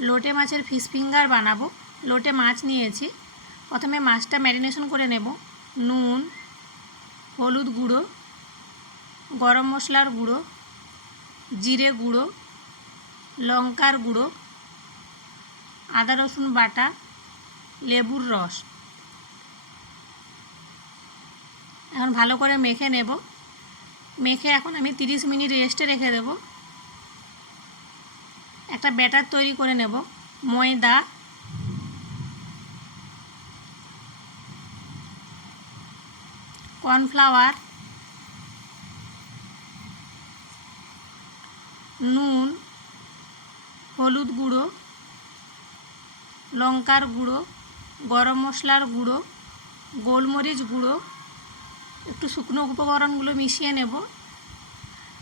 লোটে মাছের fish finger বানাবো। লোটে মাছ নিয়েছি। প্রথমে মাছটা ম্যারিনেশন করে নেব। নুন, হলুদ গুঁড়ো, গরম মশলার গুঁড়ো, জিরে গুঁড়ো, লঙ্কার গুঁড়ো, আদা রসুন বাটা, লেবুর রস। এখন ভালো করে মেখে নেব। মেখে এখন আমি তিরিশ মিনিট রেস্টে রেখে দেব। একটা ব্যাটার তৈরি করে নেব, ময়দা। কর্নফ্লাওয়ার। নুন, হলুদ গুঁড়ো, লঙ্কার গুঁড়ো, গরম মশলার গুঁড়ো, গোলমরিচ গুঁড়ো। একটু শুকনো উপকরণগুলো মিশিয়ে নেব।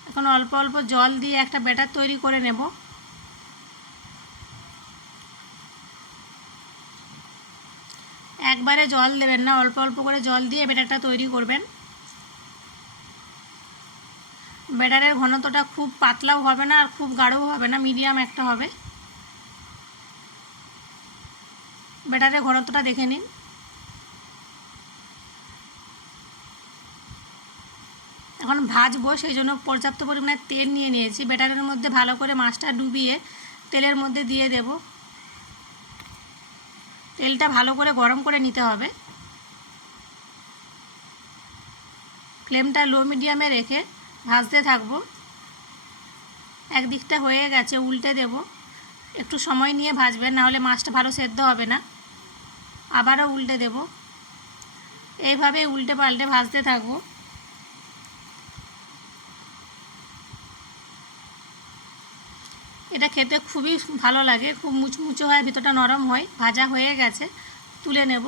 এখন অল্প অল্প জল দিয়ে একটা ব্যাটার তৈরি করে নেব। একবারে জল দেবেন না, অল্প অল্প করে জল দিয়ে ব্যাটারটা তৈরি করবেন। ব্যাটারের ঘনত্বটা খুব পাতলাও হবে না আর খুব গাঢ়ও হবে না, মিডিয়াম একটা হবে। ব্যাটারের ঘনত্বটা দেখে নিন। এখন ভাজবো, সেই জন্য পর্যাপ্ত পরিমাণে তেল নিয়ে নিয়েছি। ব্যাটারের মধ্যে ভালো করে মাছটা ডুবিয়ে তেলের মধ্যে দিয়ে দেব। তেলটা ভালো করে গরম করে নিতে হবে। ফ্লেমটা লো মিডিয়ামে রেখে ভাজতে থাকব। একদিকটা হয়ে গেছে, উল্টে দেব। একটু সময় নিয়ে ভাজবেন, নাহলে মাছটা ভালো সেদ্ধ হবে না। আবারও উল্টে দেব। এইভাবে উল্টে পাল্টে ভাজতে থাকব। এটা খেতে খুবই ভালো লাগে, খুব মুচমুচো হয়, ভিতরটা নরম হয়, ভাজা হয়ে গেছে, তুলে নেব।